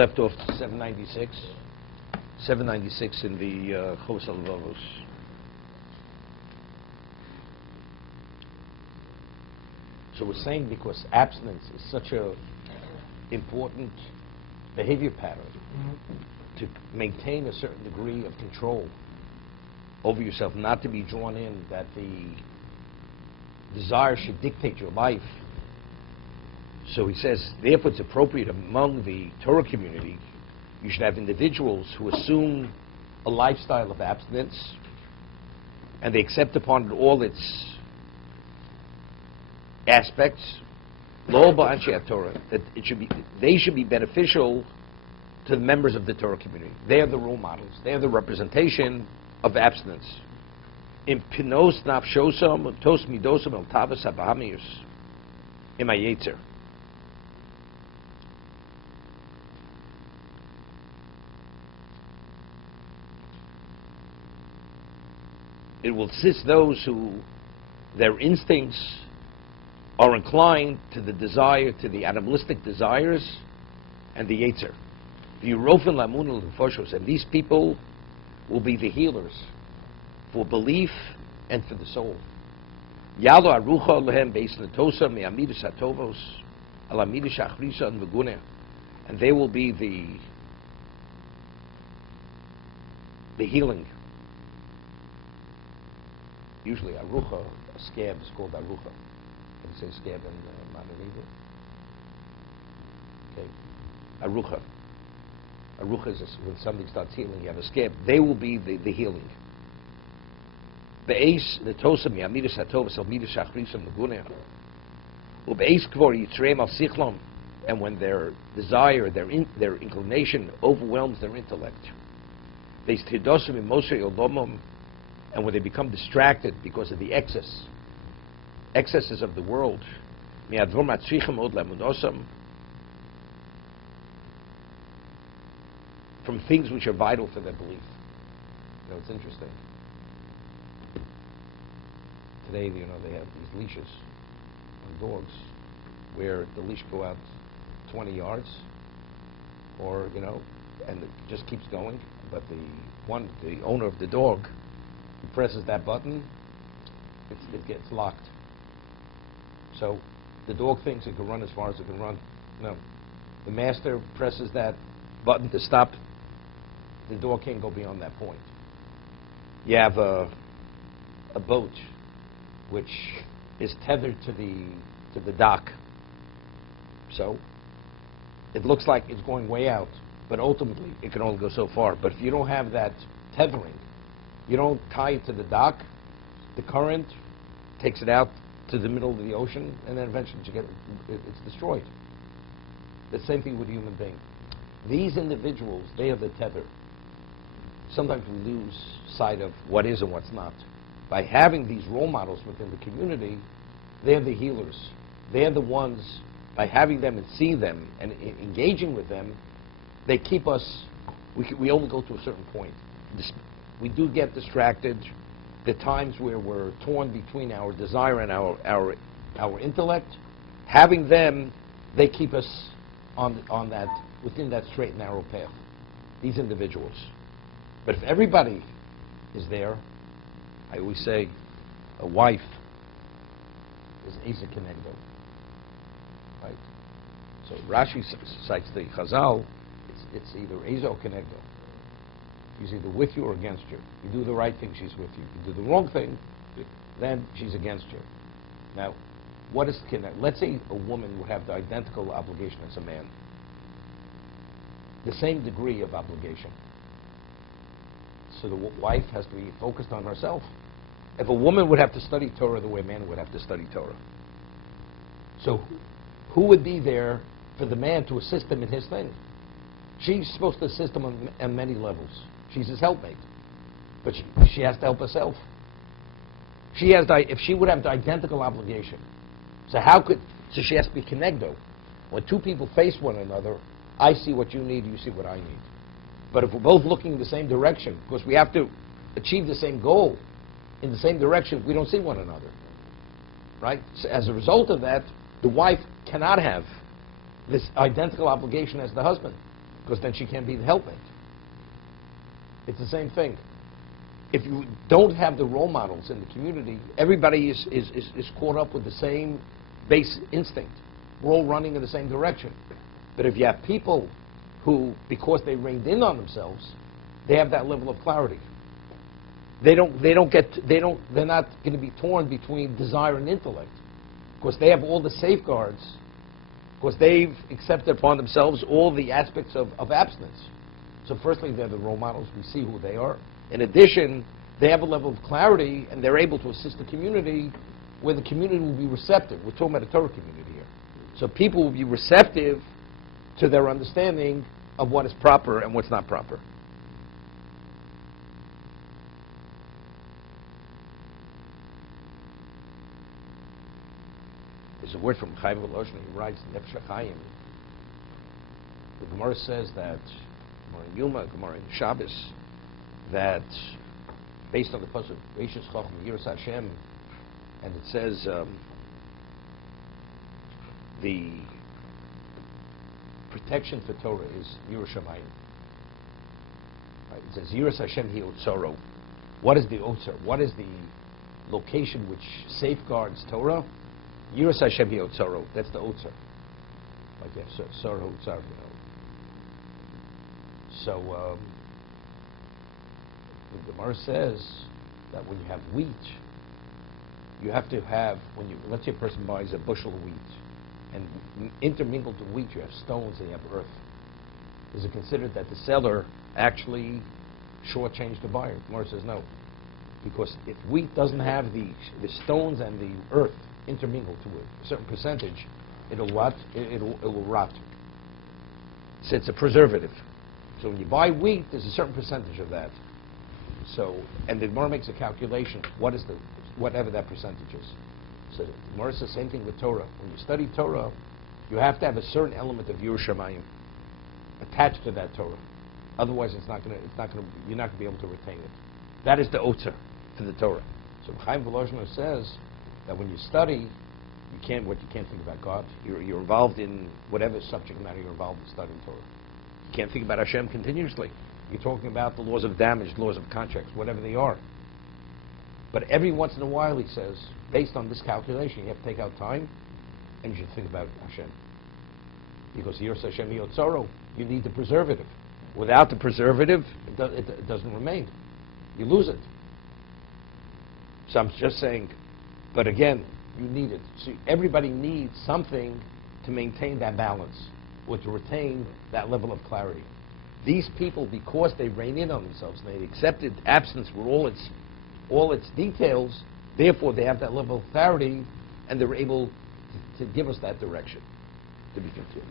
Left off 796. 796 in the Chovos HaLevavos. So we're saying because abstinence is such a important behavior pattern to maintain a certain degree of control over yourself, not to be drawn in, that the desire should dictate your life. So he says, therefore it's appropriate among the Torah community, you should have individuals who assume a lifestyle of abstinence, and they accept upon it all its aspects, lo ba'anshe Torah, that they should be beneficial to the members of the Torah community. They are the role models. They are the representation of abstinence. In pinos nafshosam, tos midosam el tavas habahamius, imayetzer. It will assist those who their instincts are inclined to the desire, to the animalistic desires, and the yetzer. And these people will be the healers for belief and for the soul. And they will be the healing. Usually arucha, a scab is called arucha. Can you say scab in modern Hebrew? Okay. Arucha. Arucha is when somebody starts healing, you have a scab. They will be the healing. Be'ez, the tosam, yamiris hatovas, almiris achrisam, neguneh. Ube'ez kvor yitzreim al sichlam. And when their desire, their inclination overwhelms their intellect. Be'ez tidosam imosri olomom. And when they become distracted because of the excesses of the world, from things which are vital for their belief. You know, it's interesting. Today, you know, they have these leashes on dogs where the leash go out 20 yards, or, you know, and it just keeps going. But the owner of the dog, he presses that button, it gets locked. So the dog thinks it can run as far as it can run. No. The master presses that button to stop. The dog can't go beyond that point. You have a boat which is tethered to the dock. So it looks like it's going way out, but ultimately it can only go so far. But if you don't have that tethering, you don't tie it to the dock, the current takes it out to the middle of the ocean, and then eventually it's destroyed. The same thing with a human being. These individuals, they are the tether. Sometimes we lose sight of what is and what's not. By having these role models within the community, they're the healers. They're the ones, by having them and seeing them and engaging with them, they keep us, we only go to a certain point. We do get distracted. The times where we're torn between our desire and our intellect, having them, they keep us on that, within that straight and narrow path. These individuals. But if everybody is there, I always say, a wife is Eza Kenegdo, right? So Rashi cites the Chazal. It's either Eza or Kenegdo. She's either with you or against you. You do the right thing, she's with you. You do the wrong thing, then she's against you. Now, what is connect? Let's say a woman would have the identical obligation as a man. The same degree of obligation. So the wife has to be focused on herself. If a woman would have to study Torah the way a man would have to study Torah. So who would be there for the man to assist him in his thing? She's supposed to assist him on many levels. She's his helpmate, but she has to help herself. If she would have the identical obligation, so she has to be connected. When two people face one another, I see what you need, you see what I need. But if we're both looking in the same direction, because we have to achieve the same goal in the same direction, we don't see one another, right? So as a result of that, the wife cannot have this identical obligation as the husband. because then she can't be the helpmate. It's the same thing. If you don't have the role models in the community, everybody is caught up with the same base instinct. We're all running in the same direction. But if you have people who, because they reined in on themselves, they have that level of clarity. They're not going to be torn between desire and intellect, because they have all the safeguards, because they've accepted upon themselves all the aspects of abstinence. So firstly, they're the role models. We see who they are. In addition, they have a level of clarity, and they're able to assist the community, where the community will be receptive. We're talking about a Torah community here. So people will be receptive to their understanding of what is proper and what's not proper. There's a word from Chaim Volozhin. He writes, Nefesh HaChaim. The Gemara says that, Gemara in Yuma, Gemara in Shabbos, that based on the pasuk, Veishas Chacham Yiras Hashem, and it says the protection for Torah is Yerushalayim. Right? It says Yiras Hashem Hi Otzaro. What is the Otzar? What is the location which safeguards Torah? Yiras Hashem Hi Otzaro. That's the Otzar. Like you have Sara Otzar, you know. So the Gemara says that when you have wheat, you have to have, let's say a person buys a bushel of wheat, and intermingled to wheat you have stones and you have earth. Is it considered that the seller actually shortchanged the buyer? The Gemara says no. Because if wheat doesn't have the stones and the earth intermingled to it, a certain percentage, it'll rot. It will rot. So it's a preservative. So when you buy wheat, there's a certain percentage of that. So, and the Gemara makes a calculation. What is whatever that percentage is? So the Gemara says the same thing with Torah. When you study Torah, you have to have a certain element of Yerushalayim attached to that Torah. Otherwise, you're not going to be able to retain it. That is the Otzar for the Torah. So Chaim Volozhin says that when you study, you can't think about God. You're involved in whatever subject matter you're involved in studying Torah. You can't think about Hashem continuously. You're talking about the laws of damage, laws of contracts, whatever they are. But every once in a while, he says, based on this calculation, you have to take out time and you should think about Hashem. Because Yiras Hashem Hi Otzaro, you need the preservative. Without the preservative, it doesn't remain. You lose it. So I'm just saying, but again, you need it. See, everybody needs something to maintain that balance or to retain that level of clarity. These people, because they rein in on themselves, and they accepted absence with all its details, therefore they have that level of clarity, and they're able to give us that direction. To be continued.